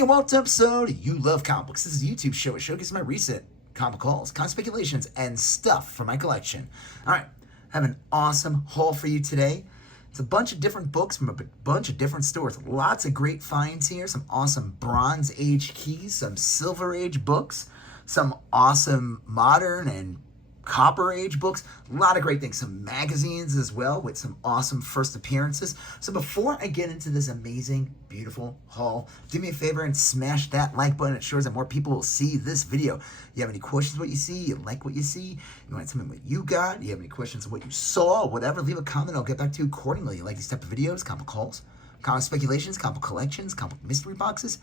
Hey, welcome to episode You Love Comic Books. This is a YouTube show. It showcases my recent comic hauls, comic speculations, and stuff from my collection. All right, I have an awesome haul for you today. It's a bunch of different books from a bunch of different stores. Lots of great finds here. Some awesome Bronze Age keys, some Silver Age books, some awesome modern and Copper Age books, a lot of great things. Some magazines as well with some awesome first appearances. So before I get into this amazing, beautiful haul, do me a favor and smash that like button. It shows that more people will see this video. You have any questions what you see? You like what you see? You want to tell me what you got? You have any questions on what you saw? Whatever, leave a comment. I'll get back to you accordingly. You like these type of videos, comic hauls, comic speculations, comic collections, comic mystery boxes,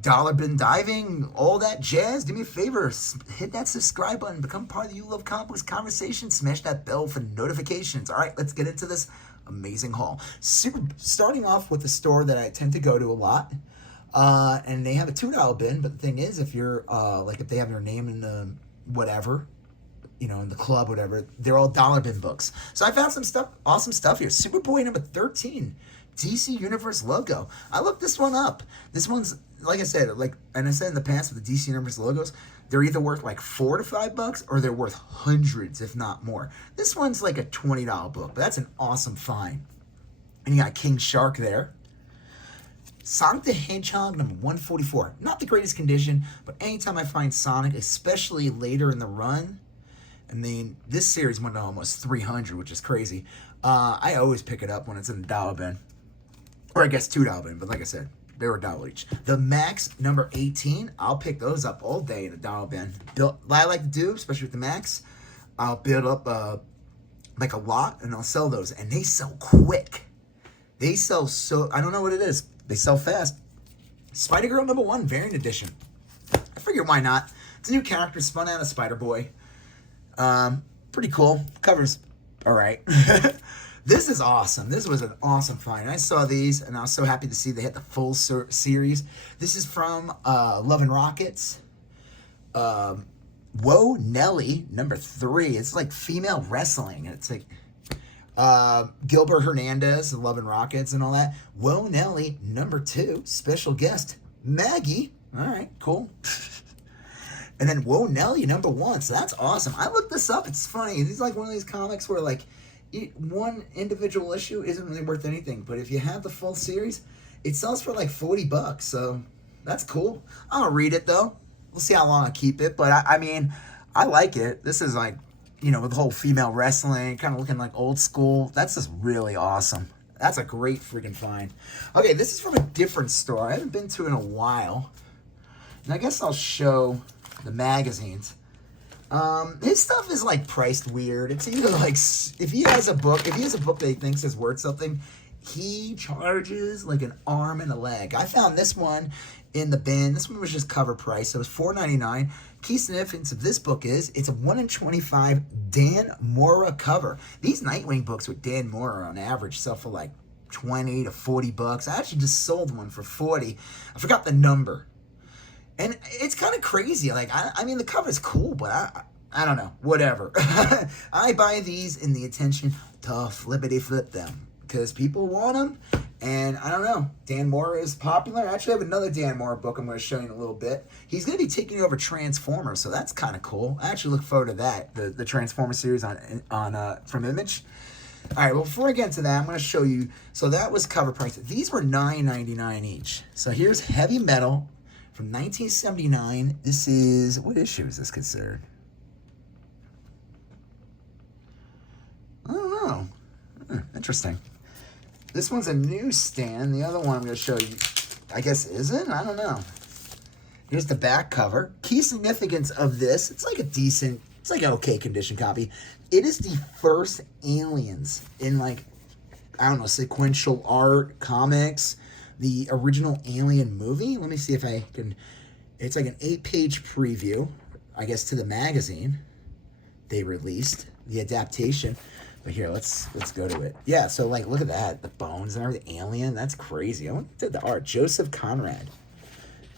dollar bin diving, all that jazz? Do me a favor, hit that subscribe button, become part of the You Love Comic Books conversation, smash that bell for notifications. All right, let's get into this amazing haul. Starting off with the store that I tend to go to a lot, and they have a $2 bin, but the thing is, if you're, if they have your name in the whatever, you know, in the club, whatever, they're all dollar bin books. So I found some stuff, awesome stuff here. Superboy number 13. DC Universe logo. I looked this one up. This one's, like I said, and I said in the past with the DC Universe logos, they're either worth like $4 to $5 or they're worth hundreds, if not more. This one's like a $20 book, but that's an awesome find. And you got King Shark there. Sonic the Hedgehog number 144. Not the greatest condition, but anytime I find Sonic, especially later in the run, I mean, this series went to almost 300, which is crazy. I always pick it up when it's in the dollar bin. Or I guess $2 bin, but like I said, they were $1 each. The Max number 18, I'll pick those up all day in a dollar bin. What I like to do, especially with the Max, I'll build up like a lot and I'll sell those. And they sell quick. They sell so, I don't know what it is. They sell fast. Spider-Girl number 1, variant edition. I figured why not. It's a new character spun out of Spider-Boy. Pretty cool. Cover's all right. This is awesome. This was an awesome find. I saw these, and I was so happy to see they had the full series. This is from Love and Rockets. Whoa, Nelly, number 3. It's like female wrestling. It's like Gilbert Hernandez, Love and Rockets, and all that. Whoa, Nelly, number 2. Special guest, Maggie. All right, cool. And then Whoa, Nelly, number 1. So that's awesome. I looked this up. It's funny. It's like one of these comics where, like, one individual issue isn't really worth anything, but if you have the full series, it sells for like $40, so that's cool. I'll read it though. We'll see how long I keep it, but I mean, I like it. This is like, you know, with the whole female wrestling, kind of looking like old school. That's just really awesome. That's a great freaking find. Okay, this is from a different store I haven't been to in a while, and I guess I'll show the magazines. His stuff is like priced weird. It's either like, if he has a book that he thinks is worth something, he charges like an arm and a leg. I found this one in the bin. This one was just cover price, so it was $4.99. Key significance of this book is it's a 1 in 25 Dan Mora cover. These Nightwing books with Dan Mora on average sell for like $20 to $40. I actually just sold one for $40. I forgot the number. And it's kind of crazy. Like, I mean, the cover's cool, but I don't know. Whatever. I buy these in the intention to flippity-flip them because people want them. And I don't know. Dan Mora is popular. I actually have another Dan Mora book I'm going to show you in a little bit. He's going to be taking over Transformers, so that's kind of cool. I actually look forward to that, the Transformers series on from Image. All right, well, before I get into that, I'm going to show you. So that was cover price. These were $9.99 each. So here's Heavy Metal from 1979. This is, what issue is this considered? I don't know. Interesting. This one's a newsstand. The other one I'm going to show you, I guess, isn't? I don't know. Here's the back cover. Key significance of this, it's like a decent, it's like an okay condition copy. It is the first Aliens in, like, I don't know, sequential art, comics. The original Alien movie. Let me see if I can. It's like an 8-page preview, I guess, to the magazine they released, the adaptation. But here, let's go to it. Yeah, so like, look at that, the bones and everything, Alien. That's crazy. I went to the art. Joseph Conrad.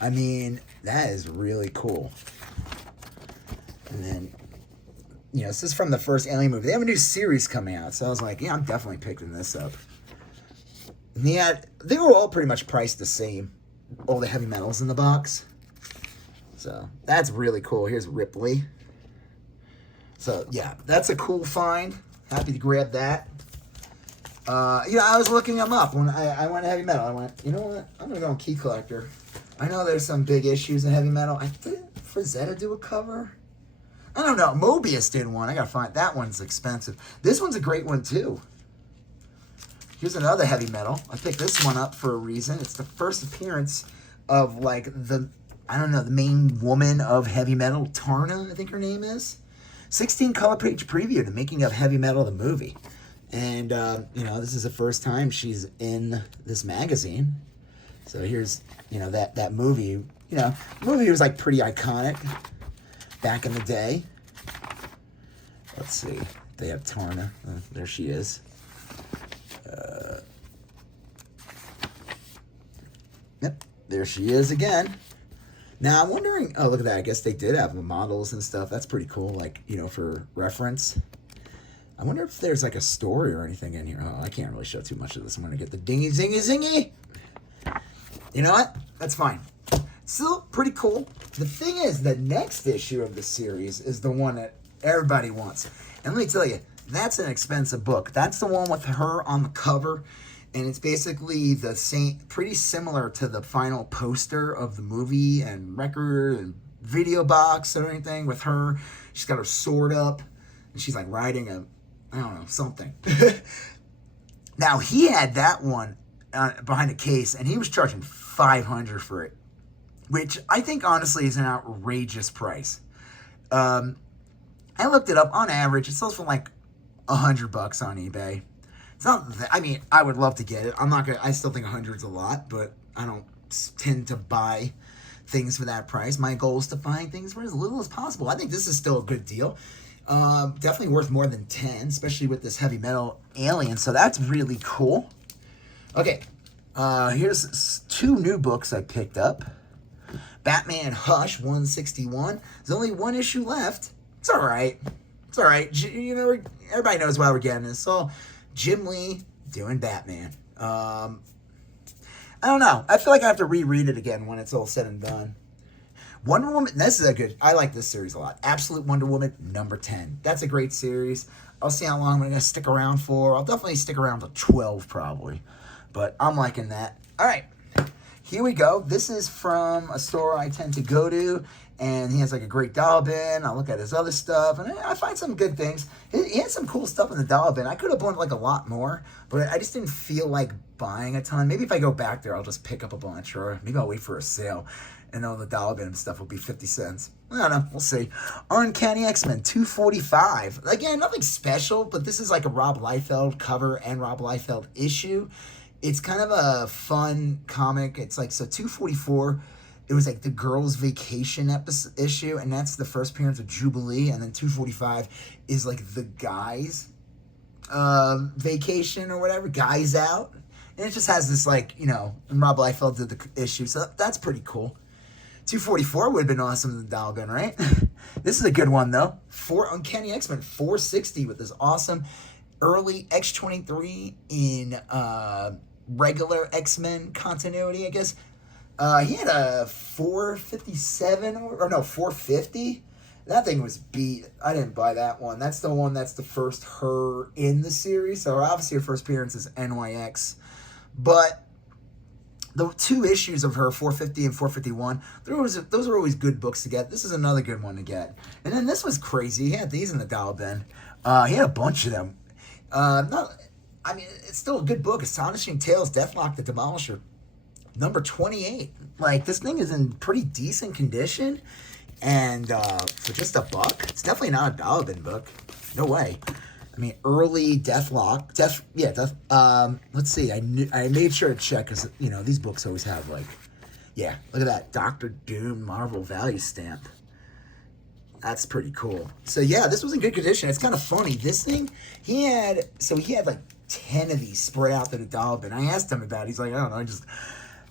I mean, that is really cool. And then, you know, this is from the first Alien movie. They have a new series coming out, so I was like, yeah, I'm definitely picking this up. They were all pretty much priced the same. all the heavy metals in the box. So that's really cool. Here's Ripley. So yeah, that's a cool find. Happy to grab that. I was looking them up when I went to heavy metal. I went, you know what? I'm gonna go on Key Collector. I know there's some big issues in heavy metal. I think Frazetta do a cover. I don't know. Mobius did one. I gotta find that one's expensive. This one's a great one too. Here's another heavy metal. I picked this one up for a reason. It's the first appearance of like the main woman of heavy metal, Tarna, I think her name is. 16 color page preview to Making of Heavy Metal the movie. And this is the first time she's in this magazine. So here's, that movie. The movie was like pretty iconic back in the day. Let's see. They have Tarna. There she is. Yep, there she is again. Now I'm wondering, oh, look at that. I guess they did have the models and stuff. That's pretty cool, like, for reference. I wonder if there's like a story or anything in here. Oh, I can't really show too much of this. I'm going to get the dingy, zingy, zingy. You know what? That's fine. Still pretty cool. The thing is, the next issue of the series is the one that everybody wants. And let me tell you, that's an expensive book. That's the one with her on the cover. And it's basically the same, pretty similar to the final poster of the movie and record and video box and everything with her. She's got her sword up and she's like riding something. Now, he had that one behind a case and he was charging $500 for it, which I think honestly is an outrageous price. I looked it up. On average, it sells for like $100 on eBay. It's not that, I would love to get it. I still think 100's a lot, but I don't tend to buy things for that price. My goal is to find things for as little as possible. I think this is still a good deal. Definitely worth more than 10, especially with this heavy metal alien. So that's really cool. Okay, here's 2 new books I picked up. Batman Hush 161. There's only 1 issue left. It's all right. It's all right. Everybody knows why we're getting this. So Jim Lee doing Batman. I don't know. I feel like I have to reread it again when it's all said and done. Wonder Woman, I like this series a lot. Absolute Wonder Woman, number 10. That's a great series. I'll see how long I'm going to stick around for. I'll definitely stick around to 12 probably. But I'm liking that. All right. Here we go. This is from a store I tend to go to. And he has like a great doll bin. I look at his other stuff, and I find some good things. He had some cool stuff in the doll bin. I could have bought like a lot more, but I just didn't feel like buying a ton. Maybe if I go back there, I'll just pick up a bunch, or maybe I'll wait for a sale, and all the doll bin stuff will be 50 cents. I don't know. We'll see. Uncanny X-Men 245. Again, nothing special, but this is like a Rob Liefeld cover and Rob Liefeld issue. It's kind of a fun comic. It's like, so 244... it was like the girls' vacation issue, and that's the first appearance of Jubilee, and then 245 is like the guys' vacation or whatever, guys out, and it just has this and Rob Liefeld did the issue, so that's pretty cool. 244 would have been awesome in the doll bin, right? This is a good one though. Uncanny X-Men 460 with this awesome early X-23 in regular X-Men continuity, I guess. He had a 457 or no, 450. That thing was beat. I didn't buy that one. That's the one that's the first her in the series. So obviously her first appearance is NYX. But the 2 issues of her, 450 and 451, those are always good books to get. This is another good one to get. And then this was crazy. He had these in the doll bin. He had a bunch of them. It's still a good book. Astonishing Tales, Deathlock the Demolisher. Number 28. Like, this thing is in pretty decent condition. And for just $1, it's definitely not a dollar bin book. No way. Early Deathlock. Let's see. I made sure to check because, these books always have, look at that. Dr. Doom Marvel value stamp. That's pretty cool. So, yeah, this was in good condition. It's kind of funny. This thing, he had like 10 of these spread out to the dollar bin. I asked him about it. He's like, I don't know,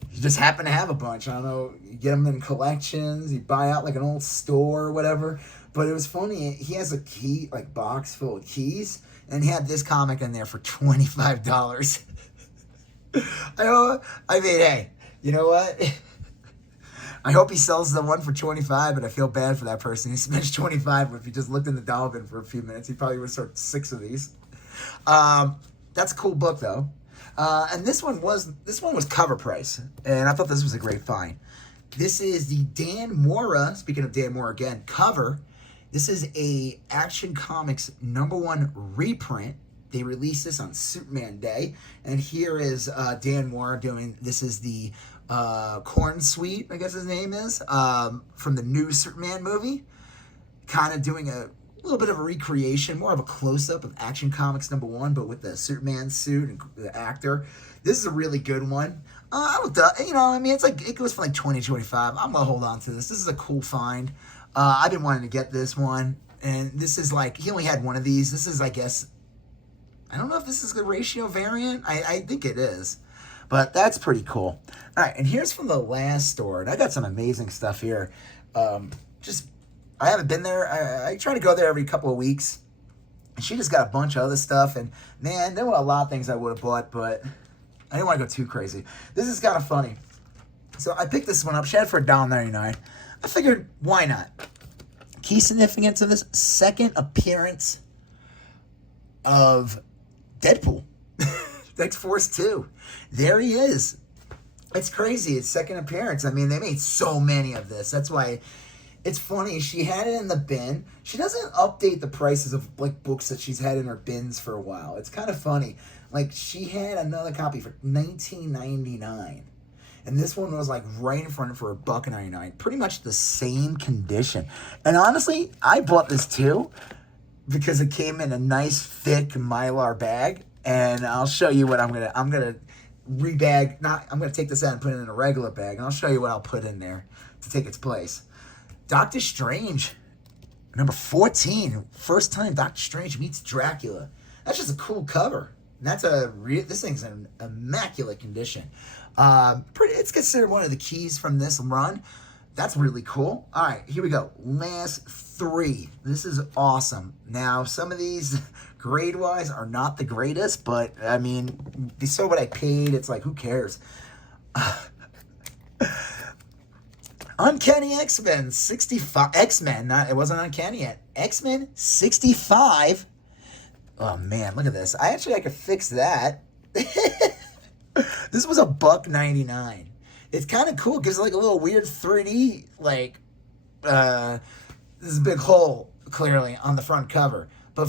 you just happen to have a bunch. I don't know, you get them in collections, you buy out like an old store or whatever. But it was funny, he has a key, box full of keys, and he had this comic in there for $25. Hey, you know what? I hope he sells the one for 25, but I feel bad for that person. He spent 25, but if he just looked in the dollar bin for a few minutes, he probably would have sold 6 of these. That's a cool book, though. And this one was cover price, and I thought this was a great find. This is the Dan Mora, speaking of Dan Mora again, cover. This is a Action Comics #1 reprint. They released this on Superman Day, and here is Dan Mora doing, this is the Corn Sweet, I guess his name is, from the new Superman movie, kind of doing a little bit of a recreation, more of a close-up of Action Comics #1, but with the Superman suit and the actor. This is a really good one. I don't, I mean, it's like, it goes for like 20, 25. I'm gonna hold on to this. This is a cool find. I've been wanting to get this one, and this is like, he only had one of these. This is, I guess, I don't know if this is the ratio variant. I think it is, but that's pretty cool. All right, and here's from the last store, and I got some amazing stuff here. I haven't been there. I try to go there every couple of weeks, and she just got a bunch of other stuff, and man, there were a lot of things I would have bought, but I didn't want to go too crazy. This is kind of funny. So I picked this one up. She had it for $1.99. I figured, why not? Key significance of this, second appearance of Deadpool. X-Force 2. There he is. It's crazy. It's second appearance. I mean, they made so many of this. That's why it's funny. She had it in the bin. She doesn't update the prices of like books that she's had in her bins for a while. It's kind of funny. Like, she had another copy for $19.99. And this one was like right in front of her for $1.99. Pretty much the same condition. And honestly, I bought this too because it came in a nice thick Mylar bag. And I'll show you what I'm gonna rebag. I'm gonna take this out and put it in a regular bag, and I'll show you what I'll put in there to take its place. Doctor Strange, #14. First time Doctor Strange meets Dracula. That's just a cool cover. And that's this thing's in immaculate condition. It's considered one of the keys from this run. That's really cool. All right, here we go. Last 3. This is awesome. Now, some of these grade-wise are not the greatest, but I mean, they saw what I paid. It's like, who cares? Uncanny X-Men 65. X-Men, it wasn't Uncanny yet. X-Men 65. Oh man, look at this. I could fix that. This was $1.99. It's kind of cool. It gives it like a little weird 3D, like, this is a big hole, clearly, on the front cover. But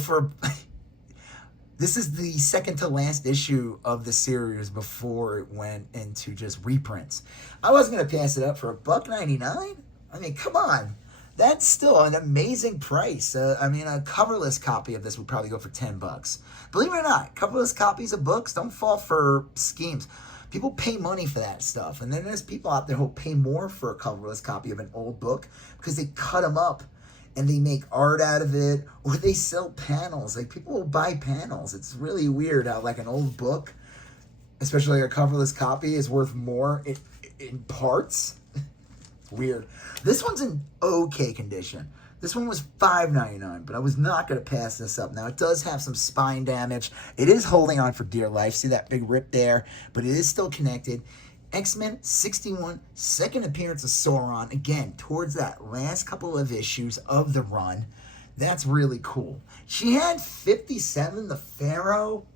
this is the second to last issue of the series before it went into just reprints. I wasn't going to pass it up for $1.99. I mean, come on. That's still an amazing price. I mean, a coverless copy of this would probably go for $10. Believe it or not, coverless copies of books don't fall for schemes. People pay money for that stuff. And then there's people out there who pay more for a coverless copy of an old book because they cut them up and they make art out of it, or they sell panels. Like, people will buy panels. It's really weird how, like, an old book, especially a coverless copy, is worth more in parts. Weird. This one's in okay condition. This one was $5.99, but I was not going to pass this up. Now, it does have some spine damage. It is holding on for dear life. See that big rip there? But it is still connected. X-Men 61, second appearance of Sauron. Again, towards that last couple of issues of the run. That's really cool. She had 57, the Pharaoh.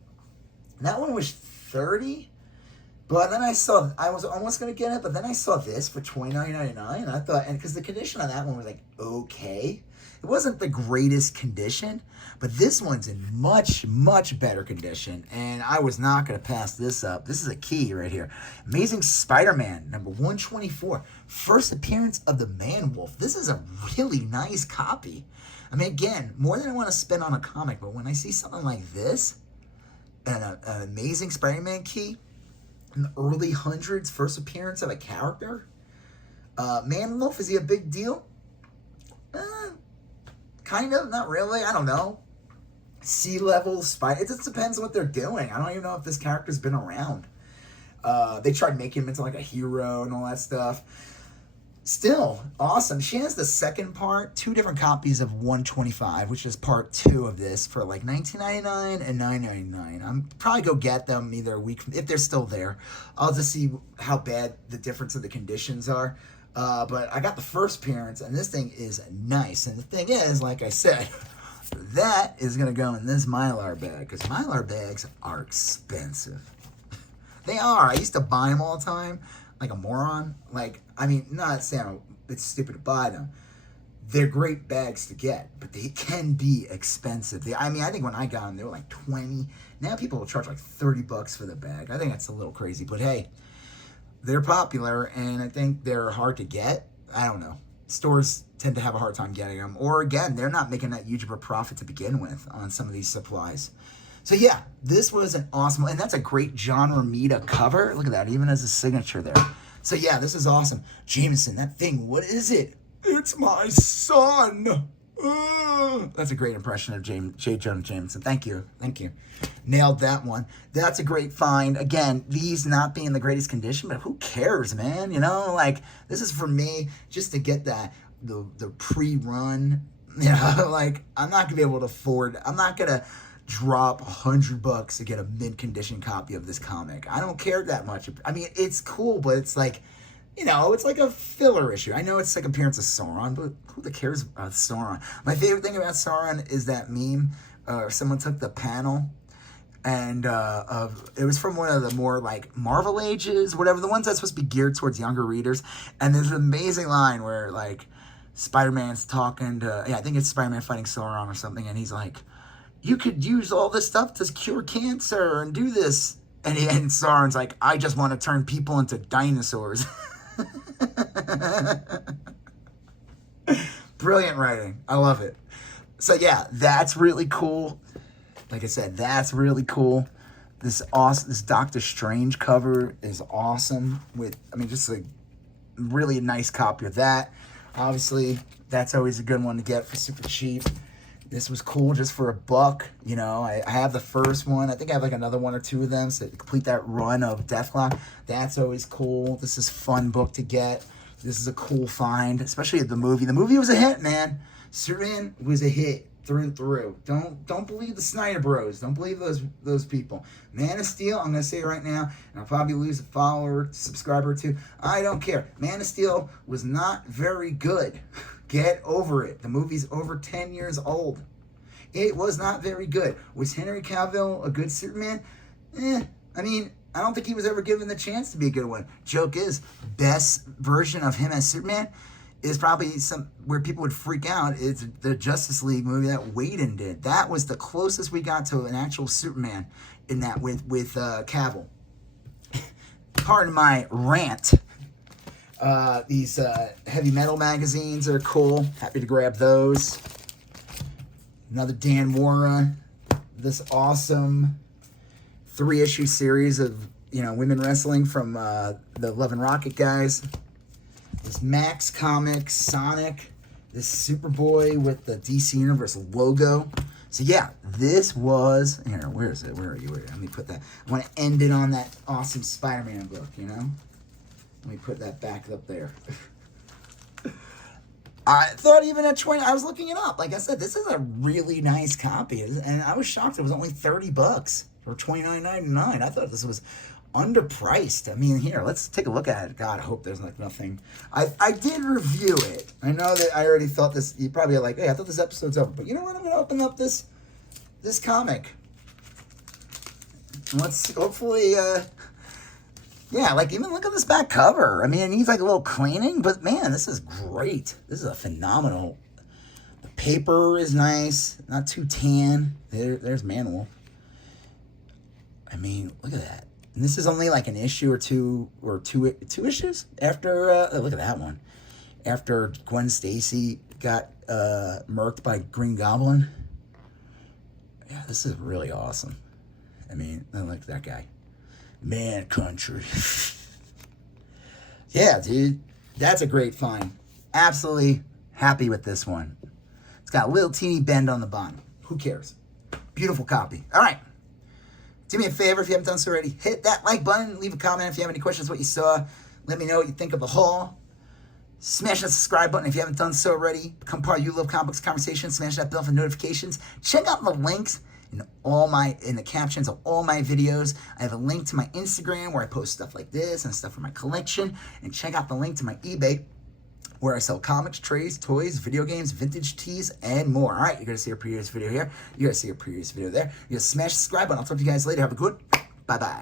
That one was 30. But then I was almost going to get it, but then I saw this for $29.99. I thought, and because the condition on that one was like, okay. It wasn't the greatest condition, but this one's in much, much better condition, and I was not going to pass this up. This is a key right here. Amazing Spider-Man, #124. First appearance of the Man-Wolf. This is a really nice copy. I mean, again, more than I want to spend on a comic, but when I see something like this, an Amazing Spider-Man key, in the early hundreds, first appearance of a character, Man-Wolf, is he a big deal? Kind of, not really, I don't know. Sea level Spider, it just depends on what they're doing. I don't even know if this character's been around. They tried making him into like a hero and all that stuff. Still, awesome. She has the second part, 2 different copies of 125, which is part 2 of this for like $19.99 and $9.99. I'm probably go get them either a week, if they're still there. I'll just see how bad the difference of the conditions are. But I got the first appearance, and this thing is nice. And the thing is, like I said, that is going to go in this Mylar bag, because Mylar bags are expensive. They are. I used to buy them all the time, like a moron. Like, I mean, not saying it's stupid to buy them. They're great bags to get, but they can be expensive. I mean, I think when I got them, they were like 20. Now people will charge like $30 for the bag. I think that's a little crazy, but hey, they're popular, and I think they're hard to get. I don't know. Stores tend to have a hard time getting them. Or again, they're not making that huge of a profit to begin with on some of these supplies. So yeah, this was an awesome, and that's a great John Romita cover. Look at that, even as a signature there. So yeah, this is awesome. Jameson, that thing, what is it? It's my son. That's a great impression of J. Jonah Jameson. Thank you. Thank you. Nailed that one. That's a great find. Again, these not being in the greatest condition, but who cares, man? You know, like, this is for me just to get that, the pre-run. You know, like, I'm not going to be able to afford, I'm not going to drop $100 to get a mint-condition copy of this comic. I don't care that much. I mean, it's cool, but it's like, you know, it's like a filler issue. I know it's like appearance of Sauron, but who the cares about Sauron? My favorite thing about Sauron is that meme. Someone took the panel, and it was from one of the more like Marvel Ages, whatever, the ones that's supposed to be geared towards younger readers. And there's an amazing line where like Spider-Man's talking to, I think it's Spider-Man fighting Sauron or something, and he's like, "You could use all this stuff to cure cancer and do this." And Sauron's like, "I just want to turn people into dinosaurs." Brilliant writing. I love it. So yeah, that's really cool. Like I said, that's really cool. This Doctor Strange cover is awesome. With, I mean, just a really nice copy of that. Obviously, that's always a good one to get for super cheap. This was cool just for $1. You know, I have the first one. I think I have like another one or two of them to complete that run of Deathlock. That's always cool. This is a fun book to get. This is a cool find, especially the movie. The movie was a hit, man. Superman was a hit through and through. Don't believe the Snyder Bros. Don't believe those people. Man of Steel, I'm gonna say it right now, and I'll probably lose a follower, subscriber or two. I don't care. Man of Steel was not very good. Get over it. The movie's over 10 years old. It was not very good. Was Henry Cavill a good Superman? I mean, I don't think he was ever given the chance to be a good one. Joke is, best version of him as Superman is probably where people would freak out. It's the Justice League movie that Whedon did. That was the closest we got to an actual Superman in that with Cavill. Pardon my rant. These heavy metal magazines are cool. Happy to grab those. Another Dan Mora. This awesome 3-issue series of, you know, women wrestling from the Love and Rocket guys. This Max Comics Sonic. This Superboy with the DC Universe logo. So yeah, this was, here, where is it? Where are you? Let me put that. I want to end it on that awesome Spider-Man book, you know? Let me put that back up there. I thought even at 20, I was looking it up. Like I said, this is a really nice copy. And I was shocked it was only $30 for $29.99. I thought this was underpriced. I mean, here, let's take a look at it. God, I hope there's like nothing. I did review it. I know that I already thought this, you probably are like, hey, I thought this episode's over. But you know what? I'm going to open up this comic. Let's hopefully, yeah, like even look at this back cover. I mean, it needs like a little cleaning, but man, this is great. This is a phenomenal. The paper is nice, not too tan. There's Manual. I mean, look at that. And this is only like an issue or two issues after. Look at that one. After Gwen Stacy got murked by Green Goblin. Yeah, this is really awesome. I mean, I like that guy. Man Country. Yeah, dude. That's a great find. Absolutely happy with this one. It's got a little teeny bend on the bottom. Who cares? Beautiful copy. All right. Do me a favor if you haven't done so already. Hit that like button. Leave a comment if you have any questions what you saw. Let me know what you think of the haul. Smash that subscribe button if you haven't done so already. Become part of You Love Comic Books conversation. Smash that bell for notifications. Check out the links in the captions of all my videos. I have a link to my Instagram where I post stuff like this and stuff from my collection. And check out the link to my eBay where I sell comics, trays, toys, video games, vintage tees, and more. All right, you're going to see a previous video here. You're going to see a previous video there. You're going to smash the subscribe button. I'll talk to you guys later. Have a good, bye-bye.